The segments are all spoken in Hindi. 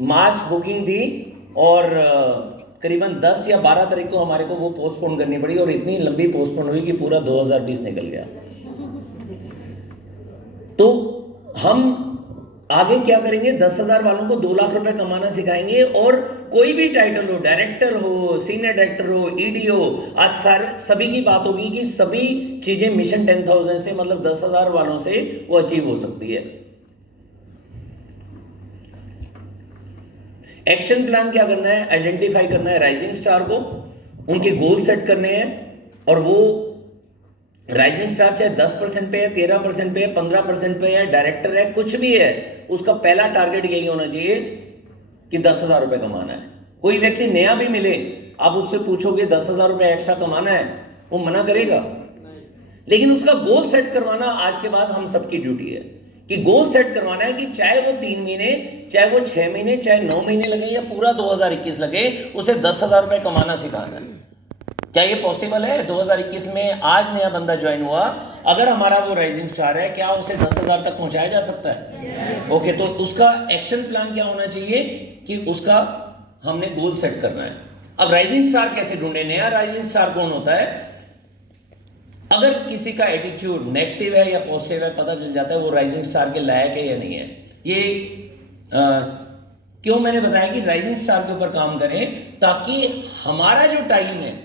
मार्च बुकिंग थी और करीबन 10 या 12 तारीख को हमारे को वो पोस्टपोन करनी पड़ी और इतनी लंबी पोस्टपोन हुई कि पूरा 2020 निकल गया। तो हम आगे क्या करेंगे, 10,000 वालों को 2 लाख रुपए कमाना सिखाएंगे और कोई भी टाइटल हो, डायरेक्टर हो, सीनियर डायरेक्टर हो, ईडी हो, आज सभी की बात होगी कि सभी चीजें मिशन 10,000 से मतलब 10,000 वालों से वो अचीव हो सकती है। एक्शन प्लान क्या करना है, आइडेंटिफाई करना है राइजिंग स्टार को, उनके गोल सेट करने हैं और वो राइजिंग स्टार चाहे 10% पे है, 13% पे है, 15% पे है, डायरेक्टर है, कुछ भी है, उसका पहला टारगेट यही होना चाहिए कि 10,000 रुपए कमाना है। कोई व्यक्ति नया भी मिले, आप उससे पूछोगे 10,000 रुपए एक्स्ट्रा कमाना है, वो मना करेगा। लेकिन उसका गोल सेट करवाना आज के बाद हम सबकी ड्यूटी है कि गोल सेट करवाना है कि चाहे वो 3 महीने, चाहे वो 6 महीने, चाहे 9 महीने लगे या पूरा 2021 लगे, उसे 10,000 रुपए कमाना सिखाना है। क्या ये पॉसिबल है? 2021 में आज नया बंदा ज्वाइन हुआ, अगर हमारा वो राइजिंग स्टार है, क्या उसे 10,000 तक पहुंचाया जा सकता है? ओके, तो उसका एक्शन प्लान क्या होना चाहिए कि उसका हमने गोल सेट करना है। अब राइजिंग स्टार कैसे ढूंढे? नया राइजिंग स्टार कौन होता है? अगर किसी का एटीट्यूड नेगेटिव है या पॉजिटिव है, पता चल जाता है वो राइजिंग स्टार के लायक है या नहीं है। ये क्यों मैंने बताया कि राइजिंग स्टार के ऊपर काम करें, ताकि हमारा जो टाइम है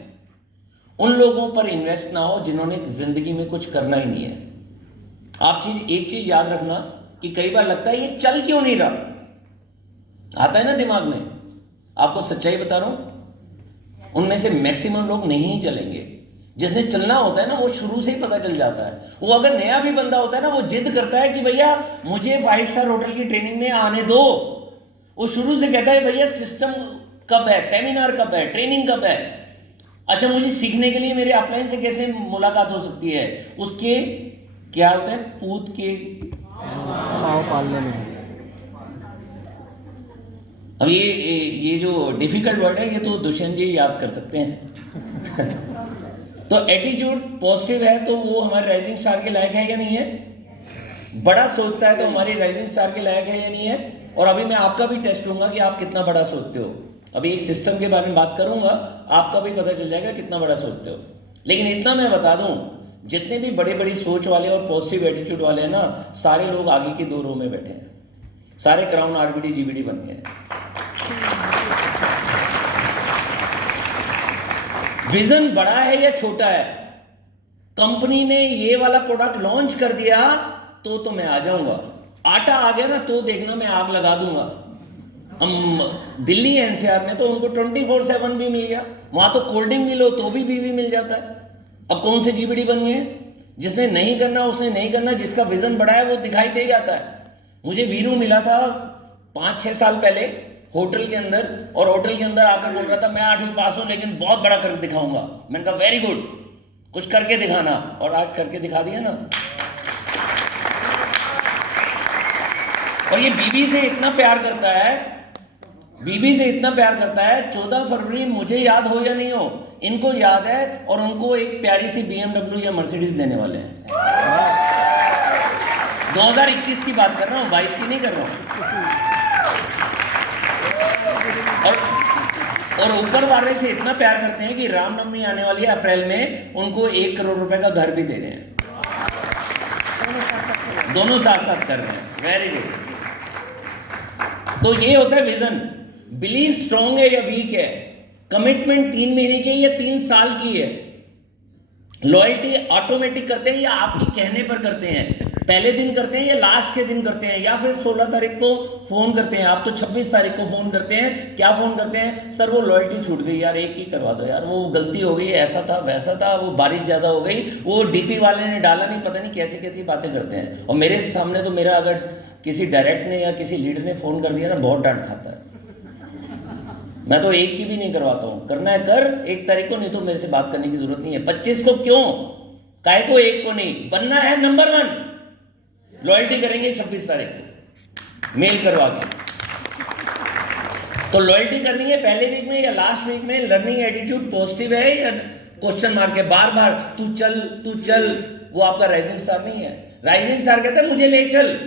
उन लोगों पर इन्वेस्ट ना हो जिन्होंने जिंदगी में कुछ करना ही नहीं है। आप एक चीज याद रखना कि कई बार लगता है ये चल क्यों नहीं रहा, आता है ना दिमाग में। आपको सच्चाई बता रहा हूं, उनमें से मैक्सिमम लोग नहीं चलेंगे। जिसने चलना होता है ना, वो शुरू से ही पता चल जाता है। वो अगर नया भी बंदा होता है ना, वो जिद करता है कि भैया मुझे 5 स्टार होटल की ट्रेनिंग में आने दो। वो शुरू से कहता है भैया सिस्टम कब है, सेमिनार कब है, ट्रेनिंग कब है। अच्छा, मुझे सीखने के लिए मेरे अपलाइन से कैसे मुलाकात हो सकती है? उसके क्या होता है, पूत के पाव पालने में। अब ये जो डिफिकल्ट वर्ड है, ये तो दुष्यंत जी याद कर सकते हैं। तो एटीट्यूड पॉजिटिव है तो वो हमारे राइजिंग स्टार के लायक है या नहीं है? बड़ा सोचता है तो हमारी राइजिंग स्टार के लायक है या नहीं है? और अभी मैं आपका भी टेस्ट लूंगा कि आप कितना बड़ा सोचते हो। अभी एक सिस्टम के बारे में बात करूंगा, आपका भी पता चल जाएगा कितना बड़ा सोचते हो। लेकिन इतना मैं बता दूं, जितने भी बड़ी बड़ी सोच वाले और पॉजिटिव एटीट्यूड वाले हैं ना, सारे लोग आगे की 2 रो में बैठे हैं, सारे क्राउन आरबीडी जीबीडी बन गए। विजन बड़ा है या छोटा है? कंपनी ने ये वाला प्रोडक्ट लॉन्च कर दिया तो मैं आ जाऊंगा। आटा आ गया ना तो देखना मैं आग लगा दूंगा। हम दिल्ली एनसीआर में तो उनको 24/7 भी मिल गया, वहां तो कोल्ड ड्रिंक मिलो तो भी बीवी मिल जाता है। अब कौन से जीबीडी बन गए? जिसने नहीं करना उसने नहीं करना, जिसका विजन बड़ा है वो दिखाई दे जाता है। मुझे वीरू मिला था 5-6 साल पहले होटल के अंदर, और होटल के अंदर आकर बोल रहा था मैं 8वीं पास हूं लेकिन बहुत बड़ा करके दिखाऊंगा। मैंने कहा वेरी गुड, कुछ करके दिखाना, और आज करके दिखा दिया ना। और ये बीबी से इतना प्यार करता है, बीबी से इतना प्यार करता है, 14 फरवरी मुझे याद हो या नहीं हो, इनको याद है और उनको एक प्यारी सी BMW या मर्सिडीज देने वाले हैं। 2021 की बात कर रहा हूं, 22 की नहीं कर रहा हूं। और ऊपर वाले से इतना प्यार करते हैं कि रामनवमी आने वाली है अप्रैल में, उनको 1 करोड़ रुपए का घर भी दे रहे हैं। दोनों साथ साथ कर रहे हैं, वेरी गुड। तो ये होता है विजन। बिलीव स्ट्रॉन्ग है या वीक है, कमिटमेंट 3 महीने की या 3 साल की है, लॉयल्टी ऑटोमेटिक करते हैं या आपके कहने पर करते हैं, पहले दिन करते हैं या लास्ट के दिन करते हैं, या फिर 16 तारीख को फोन करते हैं। आप तो 26 तारीख को फोन करते हैं, क्या फोन करते हैं? सर वो लॉयल्टी छूट गई यार, एक ही करवा दो यार, वो गलती हो गई, ऐसा था वैसा था, वो बारिश ज्यादा हो गई, वो डीपी वाले ने डाला नहीं, पता नहीं कैसी कैसी बातें करते हैं। और मेरे सामने तो मेरा अगर किसी डायरेक्ट ने या किसी लीडर ने फोन कर दिया ना, बहुत डांट खाता है। मैं तो एक की भी नहीं करवाता हूं, करना है कर 1 तारीख को, नहीं तो मेरे से बात करने की जरूरत नहीं है। 25 को क्यों, काय को 1 को नहीं, बनना है नंबर 1, लॉयल्टी करेंगे 26 तारीख को मेल करवा के। तो लॉयल्टी करनी है पहले वीक में या लास्ट वीक में? लर्निंग एटीट्यूड पॉजिटिव है या क्वेश्चन मार्क है? बार बार तू चल, वो आपका राइजिंग स्टार नहीं है। राइजिंग स्टार कहता है मुझे ले चल।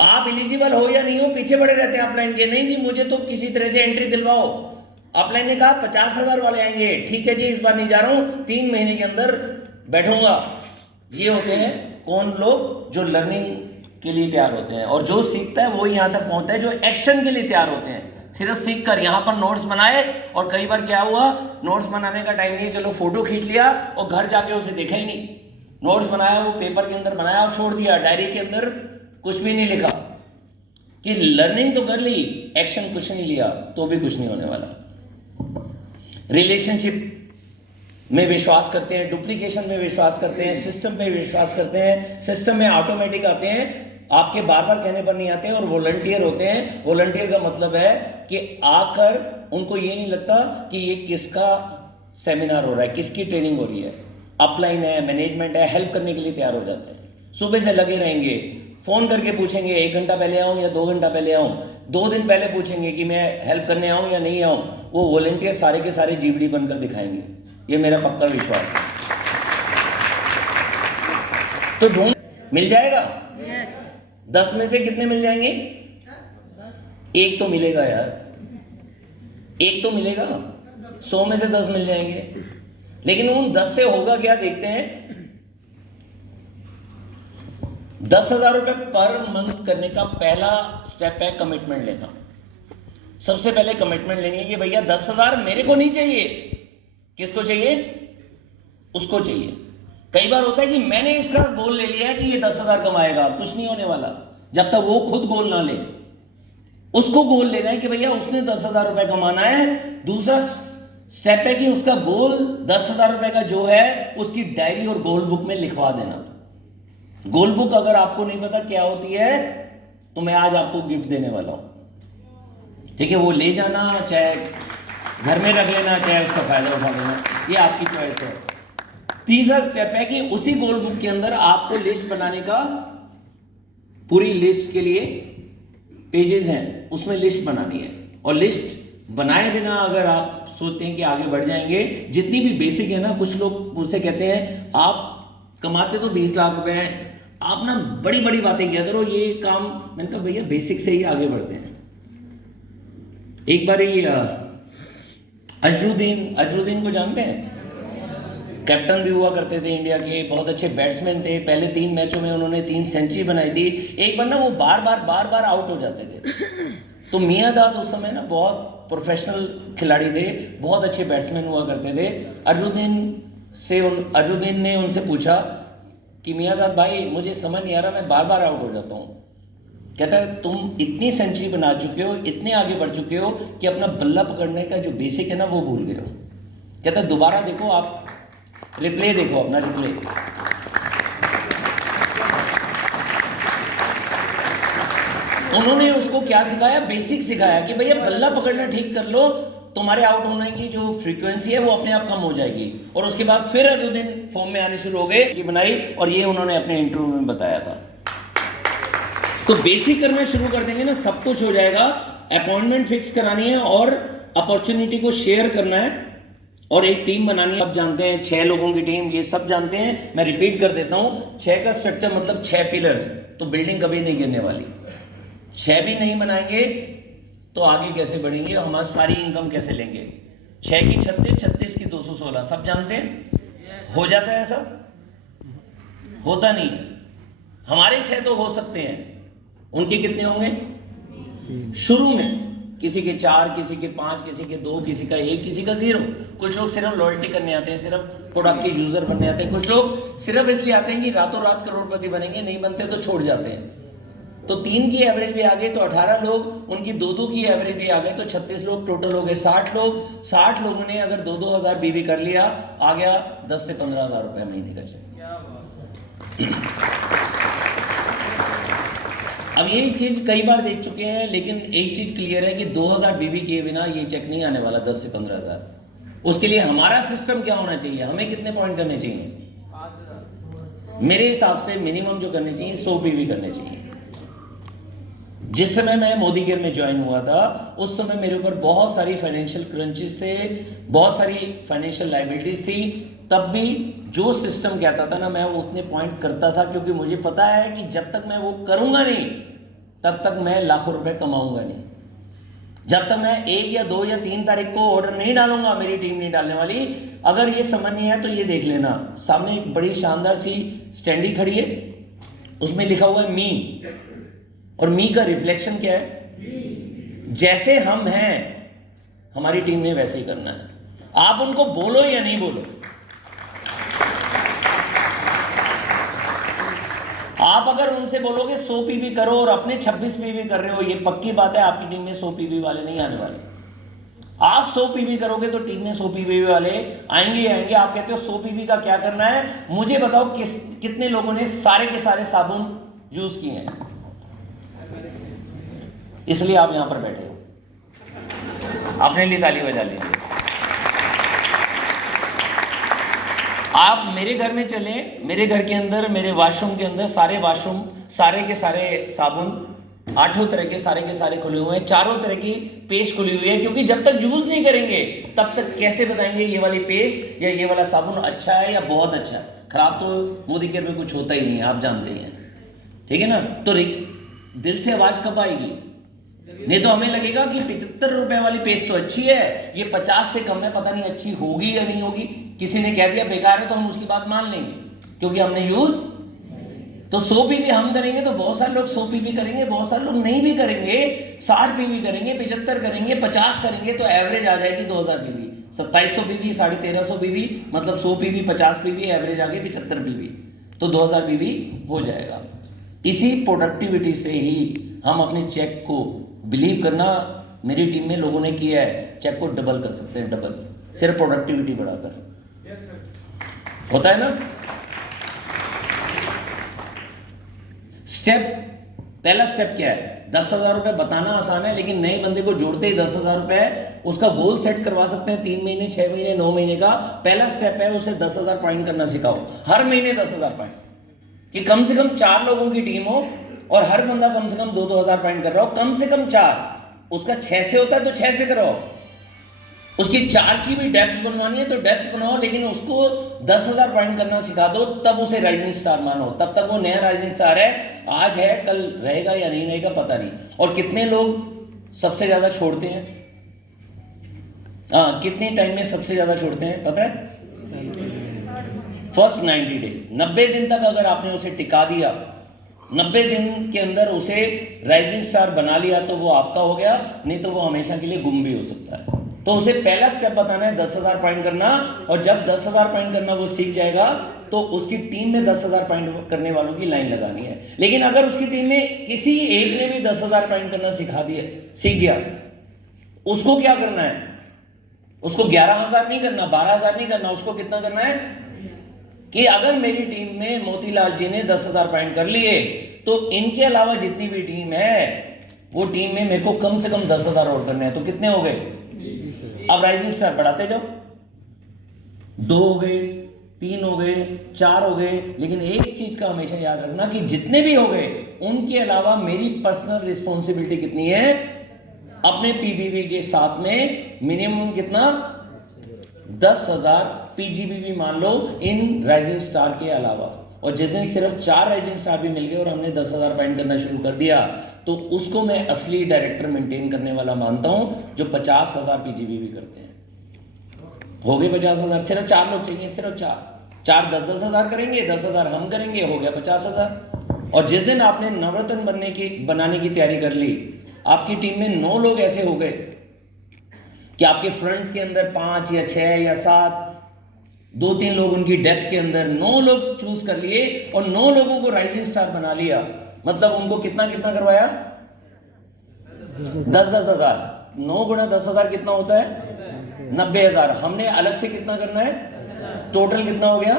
आप एलिजिबल हो या नहीं हो, पीछे पड़े रहते हैं अपलाइन के। नहीं जी, मुझे तो किसी तरह से एंट्री दिलवाओ। अपलाइन ने कहा 50,000 वाले आएंगे, ठीक है जी, इस बार नहीं जा रहा हूं, 3 महीने के अंदर बैठूंगा। ये होते हैं कौन लोग? जो लर्निंग के लिए तैयार होते हैं, और जो सीखता है वो यहाँ तक पहुंचता है जो एक्शन के लिए तैयार होते हैं। सिर्फ सीख कर यहाँ पर नोट्स बनाए, और कई बार क्या हुआ, नोट्स बनाने का टाइम नहीं, चलो फोटो खींच लिया और घर जाके उसे देखा ही नहीं। नोट्स बनाया वो पेपर के अंदर बनाया और छोड़ दिया, डायरी के अंदर कुछ भी नहीं लिखा। कि लर्निंग तो कर ली, एक्शन कुछ नहीं लिया, तो भी कुछ नहीं होने वाला। रिलेशनशिप में विश्वास करते हैं, डुप्लीकेशन में विश्वास करते हैं, सिस्टम में विश्वास करते हैं। सिस्टम में ऑटोमेटिक आते हैं, आपके बार बार कहने पर नहीं आते हैं। और वॉलंटियर होते हैं। वॉलंटियर का मतलब है कि आकर उनको ये नहीं लगता कि ये किसका सेमिनार हो रहा है, किसकी ट्रेनिंग हो रही है। अपलाइन है, मैनेजमेंट है, हेल्प करने के लिए तैयार हो जाते हैं। सुबह से लगे रहेंगे, फ़ोन करके पूछेंगे 1 घंटा पहले आऊँ या 2 घंटा पहले आऊँ। 2 दिन पहले पूछेंगे कि मैं हेल्प करने आऊँ या नहीं आऊँ। वो वॉलंटियर सारे के सारे जीवड़ी बनकर दिखाएंगे, ये मेरा पक्का विश्वास है। तो ढूंढ मिल जाएगा। 10 में से कितने मिल जाएंगे? 1 तो मिलेगा यार, 1 तो मिलेगा। 100 में से 10 मिल जाएंगे। लेकिन उन 10 से होगा क्या, देखते हैं। 10,000 रुपये पर मंथ करने का पहला स्टेप है कमिटमेंट लेना। सबसे पहले कमिटमेंट लेनी है कि भैया 10,000 मेरे को नहीं चाहिए। किसको चाहिए? उसको चाहिए। कई बार होता है कि मैंने इसका गोल ले लिया है कि ये 10,000 कमाएगा, कुछ नहीं होने वाला जब तक वो खुद गोल ना ले। उसको गोल लेना है कि भैया उसने 10,000 रुपये कमाना है। दूसरा स्टेप है कि उसका गोल 10,000 रुपये का जो है उसकी डायरी और गोल बुक में लिखवा देना। गोल बुक अगर आपको नहीं पता क्या होती है तो मैं आज आपको गिफ्ट देने वाला हूं, ठीक है। वो ले जाना, चाहे घर में रख लेना, चाहे उसका फायदा उठा लेना, ये आपकी चॉइस है। तीसरा स्टेप है कि उसी गोल बुक के अंदर आपको लिस्ट बनाने का, पूरी लिस्ट के लिए पेजेस हैं, उसमें लिस्ट बनानी है। और लिस्ट बनाए बिना अगर आप सोचते हैं कि आगे बढ़ जाएंगे, जितनी भी बेसिक है ना, कुछ लोग मुझसे कहते हैं आप कमाते तो 20 लाख रुपए हैं, आप ना बड़ी बड़ी बातें किया करो, ये काम। मैंने कहा भैया बेसिक से ही आगे बढ़ते हैं। एक बार ही अजरुद्दीन को जानते हैं? कैप्टन भी हुआ करते थे इंडिया के, बहुत अच्छे बैट्समैन थे। पहले 3 मैचों में उन्होंने 3 सेंचुरी बनाई थी। एक बार ना वो बार बार आउट हो जाते थे। तो मियां दाद उस समय ना बहुत प्रोफेशनल खिलाड़ी थे, बहुत अच्छे बैट्समैन हुआ करते थे। अजरुद्दीन ने उनसे पूछा कि मियां दाद भाई, मुझे समझ नहीं आ रहा, मैं बार बार आउट हो जाता हूँ। कहता है तुम इतनी सेंचुरी बना चुके हो, इतने आगे बढ़ चुके हो कि अपना बल्ला पकड़ने का जो बेसिक है ना वो भूल गए हो। कहता है दोबारा देखो, आप रिप्ले देखो, अपना रिप्ले। उन्होंने उसको क्या सिखाया? बेसिक सिखाया कि भैया बल्ला पकड़ना ठीक कर लो, तुम्हारे आउट होने की जो फ्रीक्वेंसी है वो अपने आप कम हो जाएगी। और उसके बाद फिर अजरुद्दीन फॉर्म में आने शुरू हो गए, बनाई, और ये उन्होंने अपने इंटरव्यू में बताया था। तो बेसिक करना शुरू कर देंगे ना, सब कुछ हो जाएगा। अपॉइंटमेंट फिक्स करानी है और अपॉर्चुनिटी को शेयर करना है और एक टीम बनानी है। सब जानते हैं 6 लोगों की टीम, ये सब जानते हैं। मैं रिपीट कर देता हूँ, 6 का स्ट्रक्चर मतलब 6 पिलर्स। तो बिल्डिंग कभी नहीं गिरने वाली। 6 भी नहीं बनाएंगे तो आगे कैसे बढ़ेंगे, हमारी सारी इनकम कैसे लेंगे? 6 की 36, 36 की 216, सब जानते हैं। हो जाता है ऐसा? होता नहीं। हमारे 6 तो हो सकते हैं, उनके कितने होंगे? शुरू में किसी के 4, किसी के 5, किसी के 2, किसी का 1, किसी का 0। कुछ लोग सिर्फ लॉयल्टी करने आते हैं, सिर्फ प्रोडक्ट के यूजर बनने आते हैं। कुछ लोग सिर्फ इसलिए आते हैं कि रातों रात करोड़पति बनेंगे, नहीं बनते तो छोड़ जाते हैं। तो 3 की एवरेज भी आ गई तो 18 लोग, उनकी 2-2 की एवरेज भी आ गई तो 36 लोग टोटल हो गए। 60 लोग, 60 लोगों ने अगर 2-2 हज़ार बीवी कर लिया, आ गया 10 से 15 हज़ार रुपये महीने का चेक। अब ये चीज कई बार देख चुके हैं, लेकिन एक चीज क्लियर है कि 2000 बीवी किए बिना ये चेक नहीं आने वाला 10 से 15 हज़ार। उसके लिए हमारा सिस्टम क्या होना चाहिए? हमें कितने पॉइंट करने चाहिए? मेरे हिसाब से मिनिमम जो करने चाहिए 100 बीवी करने चाहिए। जिस समय मैं मोदी केयर में ज्वाइन हुआ था, उस समय मेरे ऊपर बहुत सारी फाइनेंशियल क्रंचेस थे, बहुत सारी फाइनेंशियल लाइबिलिटीज थी। तब भी जो सिस्टम कहता था ना, मैं वो उतने पॉइंट करता था, क्योंकि मुझे पता है कि जब तक मैं वो करूंगा नहीं तब तक मैं लाखों रुपए कमाऊंगा नहीं। जब तक मैं 1 या 2 या 3 तारीख को ऑर्डर नहीं डालूंगा, मेरी टीम नहीं डालने वाली। अगर ये समझ नहीं है तो ये देख लेना, सामने एक बड़ी शानदार सी स्टैंडी खड़ी है, उसमें लिखा हुआ है मी, और मी का रिफ्लेक्शन क्या है? जैसे हम हैं हमारी टीम ने वैसे ही करना है। आप उनको बोलो या नहीं बोलो, आप अगर उनसे बोलोगे 100 पीवी करो और अपने 26 पीवी कर रहे हो, ये पक्की बात है आपकी टीम में 100 पीवी वाले नहीं आने वाले। आप 100 पीवी करोगे तो टीम में 100 पीवी वाले आएंगे ही आएंगे। आप कहते हो 100 पीवी का क्या करना है, मुझे बताओ कितने लोगों ने सारे के सारे साबुन यूज किए हैं, इसलिए आप यहां पर बैठे हो। अपने लिए ताली बजा लीजिए। आप मेरे घर में चले, मेरे घर के अंदर, मेरे वॉशरूम के अंदर सारे वॉशरूम, सारे के सारे साबुन 8 तरह के सारे खुले हुए हैं, 4 तरह की पेस्ट खुली हुई है, क्योंकि जब तक यूज नहीं करेंगे तब तक कैसे बताएंगे ये वाली पेस्ट या ये वाला साबुन अच्छा है या बहुत अच्छा है। खराब तो मोदी केयर में कुछ होता ही नहीं है, आप जानते ही हैं, ठीक है ना। तो दिल से आवाज कब आएगी? नहीं तो हमें लगेगा कि 75 रुपए वाली पेस्ट तो अच्छी है, ये 50 से कम है, पता नहीं अच्छी होगी या नहीं होगी। किसी ने कह दिया बेकार है तो हम उसकी बात मान लेंगे, क्योंकि हमने यूज। तो 100 पीवी हम करेंगे तो बहुत सारे लोग 100 पीवी करेंगे, बहुत सारे लोग नहीं भी करेंगे, 60 पीवी करेंगे, 75 करेंगे, 50 करेंगे, तो एवरेज आ जाएगी 2000 पीवी, 2700 पीवी, 1350 पीवी, मतलब 100 पीवी, 50 पीवी, एवरेज आ गई 75 पीवी, तो 2000 पीवी हो जाएगा। इसी प्रोडक्टिविटी से ही हम अपने चेक को, बिलीव करना मेरी टीम में लोगों ने किया है, चेक को डबल कर सकते हैं, डबल, सिर्फ प्रोडक्टिविटी बढ़ाकर। होता है ना। पहला स्टेप क्या है? 10,000 रुपए बताना आसान है, लेकिन नए बंदे को जोड़ते ही 10,000 रुपए उसका गोल सेट करवा सकते हैं, 3 महीने, 6 महीने, 9 महीने का। पहला स्टेप है उसे 10,000 पॉइंट करना सिखाओ, हर महीने 10,000 पॉइंट, कि कम से कम 4 लोगों की टीम हो और हर बंदा कम से कम 2-2 हजार पॉइंट कर रहा हो, कम से कम 4। उसका 6 से होता है तो 6 से कराओ, उसकी 4 की भी डेप्थ बनवानी है तो डेप्थ बनाओ, लेकिन उसको 10,000 पॉइंट करना सिखा दो, तब उसे राइजिंग स्टार मानो। तब तक वो नया राइजिंग स्टार है, आज है कल रहेगा या नहीं रहेगा पता नहीं। और कितने लोग सबसे ज्यादा छोड़ते हैं? कितने टाइम में सबसे ज्यादा छोड़ते हैं पता है? फर्स्ट 90 डेज, 90 दिन तक अगर आपने उसे टिका दिया, 90 दिन के अंदर उसे राइजिंग स्टार बना लिया, तो वो आपका हो गया, नहीं तो वो हमेशा के लिए गुम भी हो सकता है। तो उसे पहला स्टेप बताना है 10,000 पॉइंट करना, और जब 10,000 पॉइंट करना वो सीख जाएगा तो उसकी टीम में 10,000 पॉइंट करने वालों की लाइन लगानी है। लेकिन अगर उसकी टीम में किसी एक ने भी 10,000 पॉइंट करना सीख गया, उसको क्या करना है? उसको 11,000 नहीं करना, 12,000 नहीं करना, उसको कितना करना है कि अगर मेरी टीम में मोतीलाल जी ने 10,000 पॉइंट कर लिए, तो इनके अलावा जितनी भी टीम है वो टीम में मेरे को कम से कम 10,000 और करने हैं। तो कितने हो गए? अब राइजिंग स्टार बढ़ाते जाओ, 2 हो गए, 3 हो गए, 4 हो गए, लेकिन एक चीज का हमेशा याद रखना कि जितने भी हो गए उनके अलावा मेरी पर्सनल रिस्पॉन्सिबिलिटी कितनी है? अपने पीबीवी के साथ में मिनिमम कितना? 10,000 पीजीबीवी मान लो इन राइजिंग स्टार के अलावा। और जिस दिन सिर्फ 4 राइजिंग स्टार भी मिल गए और हमने 10,000 पॉइंट करना शुरू कर दिया, तो उसको मैं असली डायरेक्टर मेंटेन करने वाला मानता हूं, जो 50,000 पीजीबीवी करते हैं। हो गए 50,000, सिर्फ 4 लोग चाहिए, सिर्फ 4 10-10 हजार करेंगे, 10,000 हम करेंगे, हो गया 50,000। और जिस दिन आपने नवरत्न बनाने की तैयारी कर ली, आपकी टीम में 9 लोग ऐसे हो गए कि आपके फ्रंट के अंदर 5 या 6 या 7, 2-3 लोग उनकी डेप्थ के अंदर 9 लोग चूज कर लिए और 9 लोगों को राइजिंग स्टार बना लिया। मतलब उनको कितना करवाया? 10-10 हजार। 9 गुणा 10,000 कितना होता है? 90,000। हमने अलग से कितना करना है? टोटल कितना हो गया?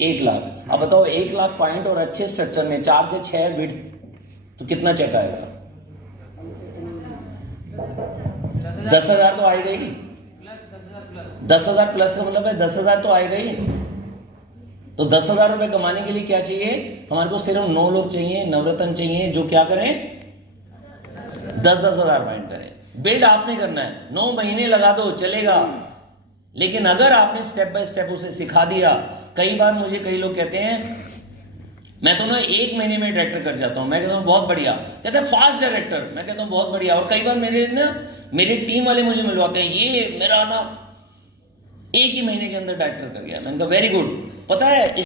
1 लाख। अब बताओ 1 लाख पॉइंट और अच्छे स्ट्रक्चर में 4 से 6 विड्थ, तो कितना चेक आएगा? 10,000 तो आएगा ही। 10,000 प्लस का मतलब है 10,000 तो आएगा ही। तो 10,000 रुपए कमाने के लिए क्या चाहिए? हमारे को सिर्फ 9 लोग चाहिए, नवरत्न चाहिए, जो क्या करें? 10-10 हजार पॉइंट करें। बिल्ड आपने करना है, 9 महीने लगा दो चलेगा, लेकिन अगर आपने स्टेप बाय स्टेप उसे सिखा दिया। कई बार मुझे कई लोग कहते हैं मैं तो ना 1 महीने में डायरेक्टर कर जाता हूँ। मैं कहता हूँ बहुत बढ़िया, कहते हैं फास्ट डायरेक्टर, मैं कहता हूँ बहुत बढ़िया। और कई बार मेरे टीम वाले मुझे मिलवाते हैं, ये मेरा ना 1 ही महीने के अंदर डायरेक्टर कर गया। मैंने कहा वेरी गुड। पता है